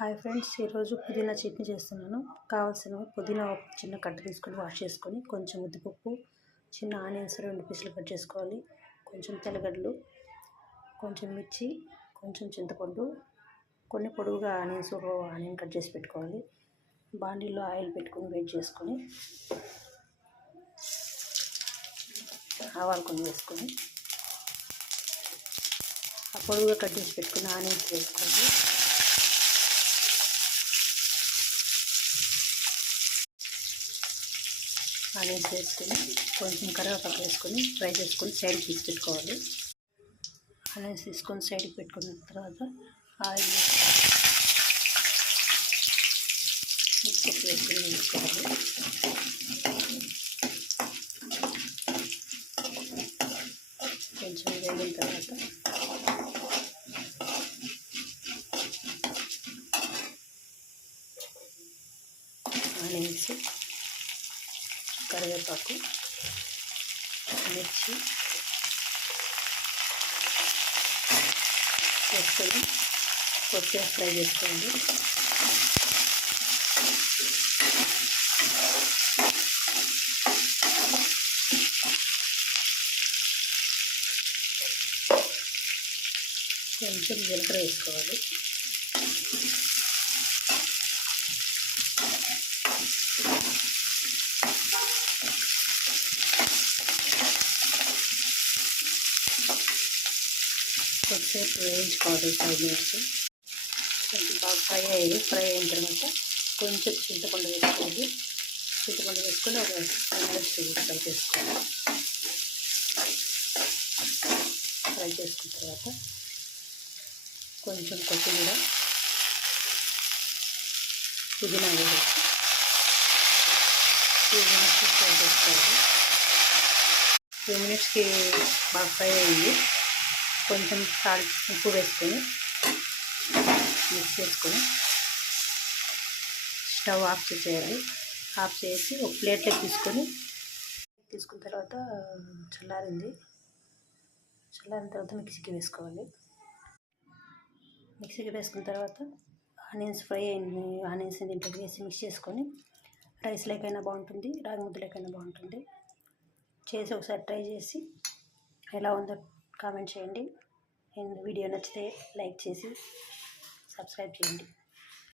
Hi friends, ఈరోజు పుదీనా చట్నీ చేస్తున్నాను. కావాల్సినవి పుదీనా ఒక చిన్న కట్ట తీసుకొని వాష్ చేసుకొని, కొంచెం ఉద్దిపప్పు, చిన్న ఆనియన్స్ 2 పీసులు కట్ చేసుకోవాలి, కొంచెం తెల్లగడ్డలు, కొంచెం మిర్చి, కొంచెం చింతపండు, కొన్ని పొడుగుగా ఆనియన్ కట్ చేసి పెట్టుకోవాలి. బాండీలో ఆయిల్ పెట్టుకొని వేడి చేసుకొని ఆవాలు కొన్ని వేసుకొని ఆ పొడుగుగా కట్ చేసి పెట్టుకుని ఆనియన్స్ వేసుకోవాలి. ఆనియన్స్ వేసుకొని కొంచెం కరివేపాకు వేసుకొని ఫ్రై చేసుకొని సైడ్కి తీసి పెట్టుకోవాలి. ఆనియన్స్ తీసుకొని సైడ్కి పెట్టుకున్న తర్వాత ఆయిల్ ఉప్పు వేసుకొని వేసుకోవాలి. కొంచెం వేగిన తర్వాత ఆనియన్స్, కరివేపాకు, మిర్చి వేసుకొని కొద్దిగా ఫ్రై చేసుకోండి. కొంచెం జీలకర్ర వేసుకోవాలి. కొద్దిసేపు వేయించుకోవాలి 5 మినిట్స్. కొంచెం బాగా ఫ్రై అయిన తర్వాత కొంచెం చింతపండు వేసుకోవాలి. చింతపండు వేసుకొని ఒక 5 మినిట్స్ ఫ్రై చేసుకోవాలి. ఫ్రై చేసుకున్న తర్వాత కొంచెం కొత్తిమీర, పుదీనా వేసి 2 మినిట్స్ ఫ్రై చేసుకోవాలి. 2 మినిట్స్కి బాగా ఫ్రై అయ్యింది. కొంచెం ఉప్పు వేసుకొని మిక్స్ చేసుకొని స్టవ్ ఆఫ్ చేయాలి. ఆఫ్ చేసి ఒక ప్లేట్లోకి తీసుకున్న తర్వాత చల్లారిన తర్వాత మిక్సీకి వేసుకోవాలి. మిక్సీకి వేసుకున్న తర్వాత ఆనియన్స్ దీంట్లోకి వేసి మిక్స్ చేసుకొని రైస్ లేకైనా బాగుంటుంది, రాగి ముద్దలేకైనా బాగుంటుంది. చేసి ఒకసారి ట్రై చేసి ఎలా ఉందో కామెంట్ చేయండి. వీడియో నచ్చితే లైక్ చేసి సబ్స్క్రైబ్ చేయండి.